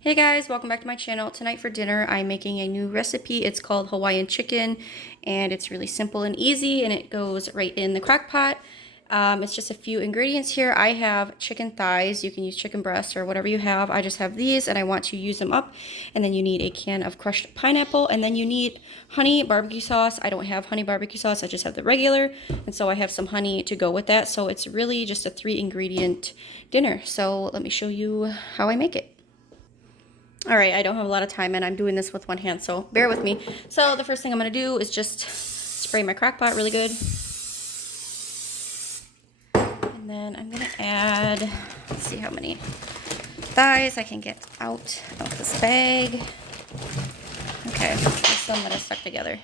Hey guys, welcome back to my channel. Tonight for dinner, I'm making a new recipe. It's called Hawaiian chicken, and it's really simple and easy, and it goes right in the crock pot. It's just a few ingredients here. I have chicken thighs. You can use chicken breasts or whatever you have. I just have these, and I want to use them up. And then you need a can of crushed pineapple, and then you need honey barbecue sauce. I don't have honey barbecue sauce. I just have the regular, and so I have some honey to go with that. So it's really just a 3-ingredient dinner. So let me show you how I make it. All right, I don't have a lot of time and I'm doing this with one hand, so bear with me. So the first thing I'm gonna do is just spray my crock pot really good. And then I'm gonna add, let's see how many thighs I can get out of this bag. Okay, some that are stuck together.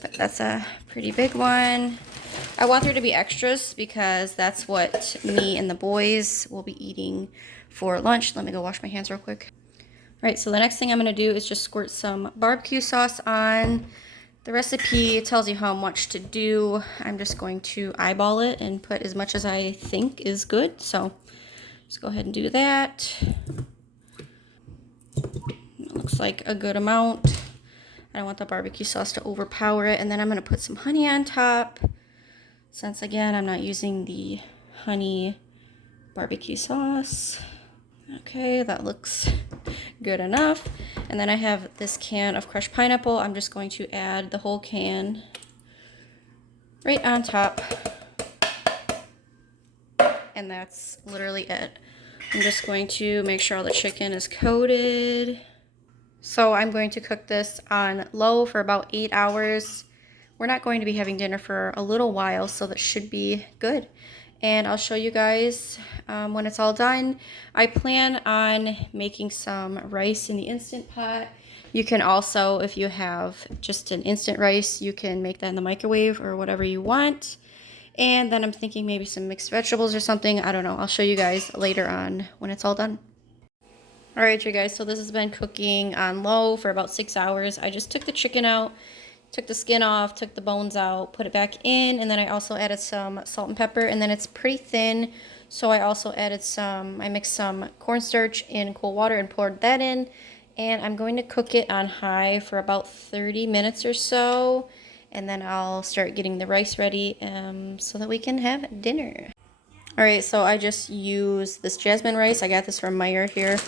But that's a pretty big one. I want there to be extras because that's what me and the boys will be eating for lunch. Let me go wash my hands real quick. All right, so the next thing I'm going to do is just squirt some barbecue sauce on. The recipe tells you how much to do. I'm just going to eyeball it and put as much as I think is good. So just go ahead and do that. It looks like a good amount. I don't want the barbecue sauce to overpower it. And then I'm going to put some honey on top. Since, again, I'm not using the honey barbecue sauce. Okay, that looks good enough. And then I have this can of crushed pineapple. I'm just going to add the whole can right on top. And that's literally it. I'm just going to make sure all the chicken is coated. So I'm going to cook this on low for about 8 hours. We're not going to be having dinner for a little while, so that should be good. And I'll show you guys when it's all done. I plan on making some rice in the Instant Pot. You can also, if you have just an instant rice, you can make that in the microwave or whatever you want. And then I'm thinking maybe some mixed vegetables or something. I don't know. I'll show you guys later on when it's all done. All right, you guys, so this has been cooking on low for about 6 hours. I just took the chicken out, took the skin off, took the bones out, put it back in, and then I also added some salt and pepper, and then it's pretty thin, so I also added I mixed some cornstarch in cold water and poured that in, and I'm going to cook it on high for about 30 minutes or so, and then I'll start getting the rice ready so that we can have dinner. All right, so I just used this jasmine rice. I got this from Meijer here.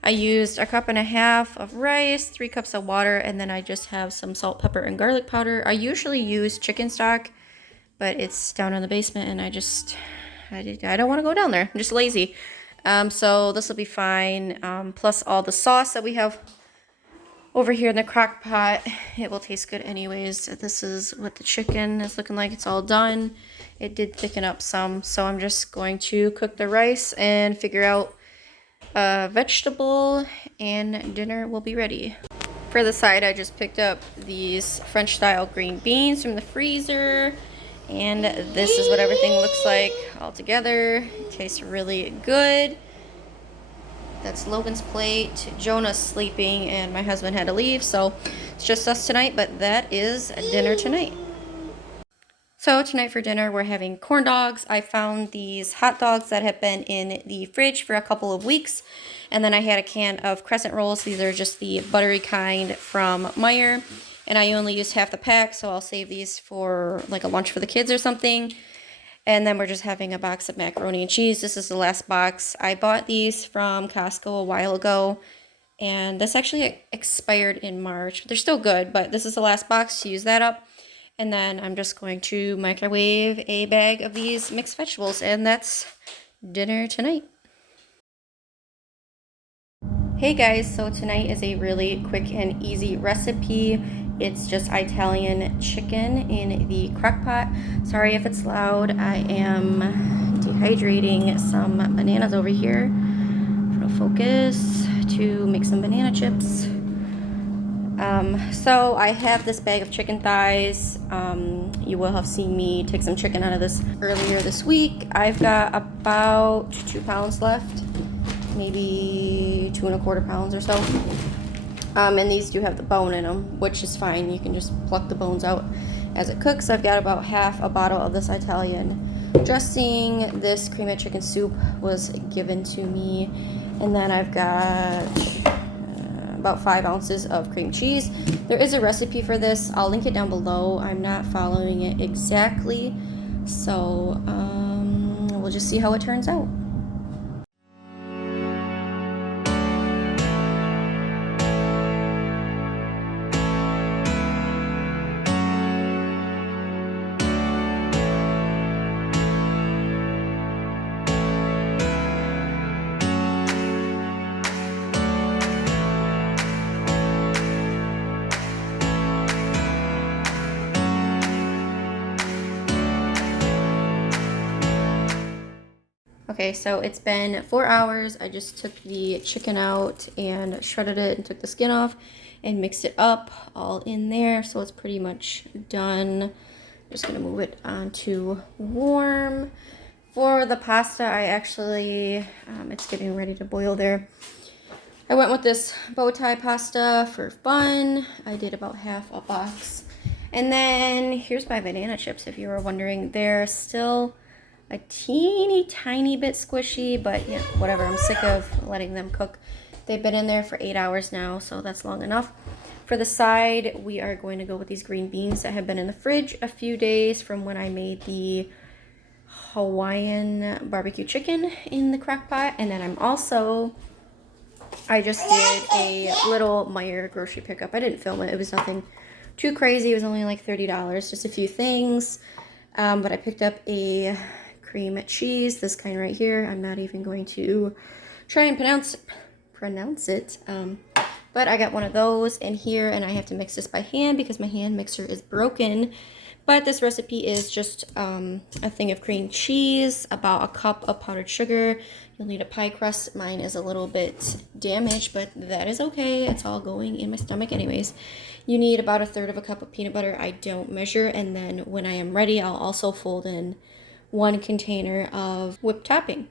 I used 1.5 cups of rice, 3 cups of water, and then I just have some salt, pepper, and garlic powder. I usually use chicken stock, but it's down in the basement, and I don't want to go down there. I'm just lazy. So this will be fine. Plus all the sauce that we have over here in the crock pot. It will taste good anyways. This is what the chicken is looking like. It's all done. It did thicken up some, so I'm just going to cook the rice and figure out vegetable, and dinner will be ready. For the side, I just picked up these French style green beans from the freezer, and this is what everything looks like all together. It tastes really good. That's Logan's plate. Jonah's sleeping and my husband had to leave, so it's just us tonight, but that is dinner tonight. So tonight for dinner, we're having corn dogs. I found these hot dogs that have been in the fridge for a couple of weeks. And then I had a can of crescent rolls. These are just the buttery kind from Meijer. And I only used half the pack, so I'll save these for like a lunch for the kids or something. And then we're just having a box of macaroni and cheese. This is the last box. I bought these from Costco a while ago. And this actually expired in March. They're still good, but this is the last box to use that up. And then I'm just going to microwave a bag of these mixed vegetables, and that's dinner tonight. Hey guys, so tonight is a really quick and easy recipe. It's just Italian chicken in the crock pot. Sorry if it's loud. I am dehydrating some bananas over here. It'll focus to make some banana chips. So I have this bag of chicken thighs. You will have seen me take some chicken out of this earlier this week. I've got about 2 pounds left, maybe 2¼ pounds or so. And these do have the bone in them, which is fine. You can just pluck the bones out as it cooks. I've got about half a bottle of this Italian dressing. This cream of chicken soup was given to me And then I've got about 5 ounces of cream cheese. There is a recipe for this. I'll link it down below. I'm not following it exactly. So we'll just see how it turns out. Okay, so it's been 4 hours. I just took the chicken out and shredded it and took the skin off and mixed it up all in there. So it's pretty much done. Just gonna move it onto warm. For the pasta, I actually, it's getting ready to boil there. I went with this bow tie pasta for fun. I did about half a box. And then here's my banana chips, if you were wondering. They're still a teeny tiny bit squishy, but yeah, whatever. I'm sick of letting them cook. They've been in there for 8 hours now, so that's long enough. For the side, we are going to go with these green beans that have been in the fridge a few days from when I made the Hawaiian barbecue chicken in the crock pot. And then I just did a little Meijer grocery pickup. I didn't film it. It was nothing too crazy. It was only like $30, just a few things. But I picked up a cream cheese, this kind right here. I'm not even going to try and pronounce it. But I got one of those in here, and I have to mix this by hand because my hand mixer is broken. But this recipe is just a thing of cream cheese, about a cup of powdered sugar. You'll need a pie crust. Mine is a little bit damaged, but that is okay. It's all going in my stomach anyways. You need about 1/3 of a cup of peanut butter. I don't measure. And then when I am ready, I'll also fold in 1 container of whipped topping.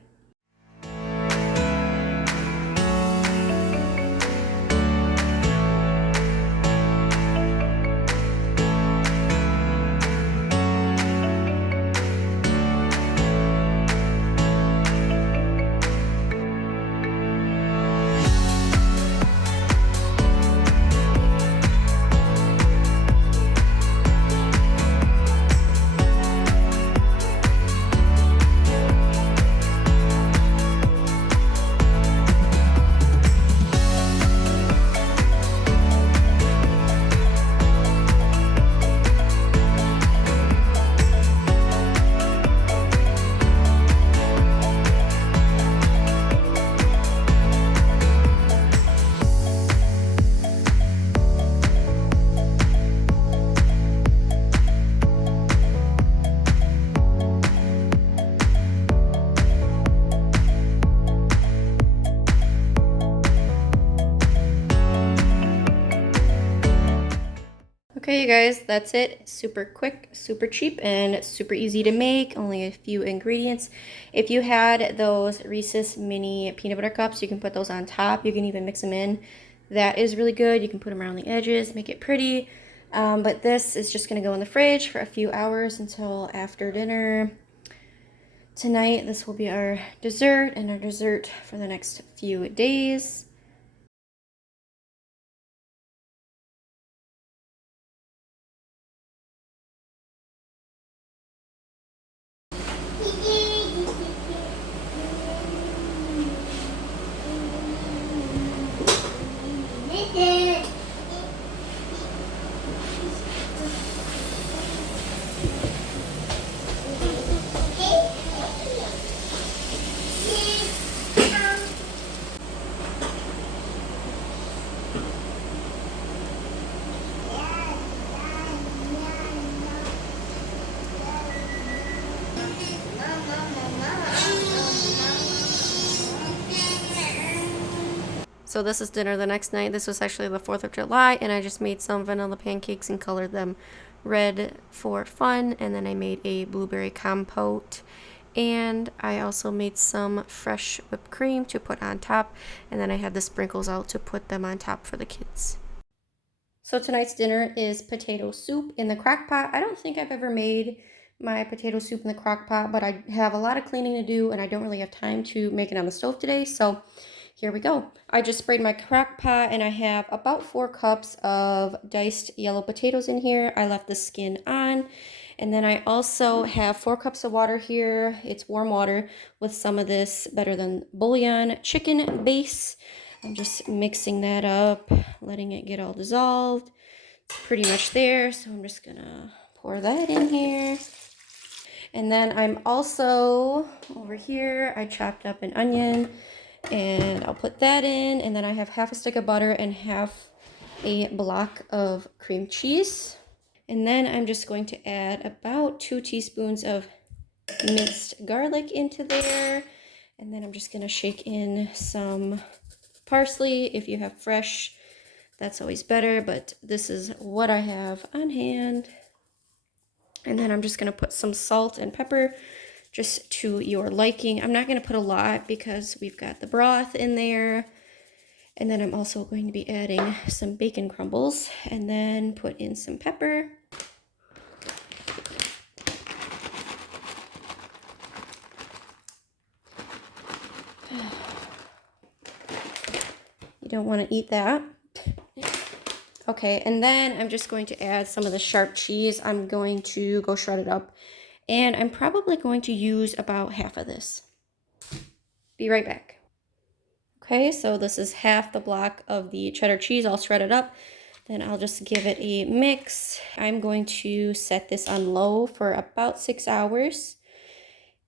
Okay, you guys, that's it. Super quick, super cheap, and super easy to make. Only a few ingredients. If you had those Reese's mini peanut butter cups, you can put those on top. You can even mix them in. That is really good. You can put them around the edges, make it pretty. But this is just going to go in the fridge for a few hours until after dinner. Tonight, this will be our dessert, and our dessert for the next few days. So this is dinner the next night. This was actually the 4th of July, and I just made some vanilla pancakes and colored them red for fun. And then I made a blueberry compote, and I also made some fresh whipped cream to put on top, and then I had the sprinkles out to put them on top for the kids. So tonight's dinner is potato soup in the crock pot. I don't think I've ever made my potato soup in the crock pot, but I have a lot of cleaning to do, and I don't really have time to make it on the stove today. So here we go. I just sprayed my crock pot and I have about 4 cups of diced yellow potatoes in here. I left the skin on. And then I also have 4 cups of water here. It's warm water with some of this Better Than Bouillon chicken base. I'm just mixing that up, letting it get all dissolved. It's pretty much there, so I'm just gonna pour that in here. And then I'm also, over here, I chopped up an onion and I'll put that in. And then I have half a stick of butter and half a block of cream cheese. And then I'm just going to add about 2 teaspoons of minced garlic into there. And then I'm just going to shake in some parsley. If you have fresh, that's always better, but this is what I have on hand. And then I'm just going to put some salt and pepper just to your liking. I'm not going to put a lot because we've got the broth in there. And then I'm also going to be adding some bacon crumbles and then put in some pepper. You don't want to eat that. Okay, and then I'm just going to add some of the sharp cheese. I'm going to go shred it up. And I'm probably going to use about half of this. Be right back. Okay, so this is half the block of the cheddar cheese all shredded up. Then I'll just give it a mix. I'm going to set this on low for about 6 hours.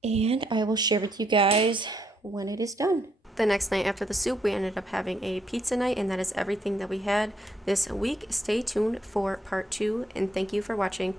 And I will share with you guys when it is done. The next night after the soup, we ended up having a pizza night, and that is everything that we had this week. Stay tuned for part 2, and thank you for watching.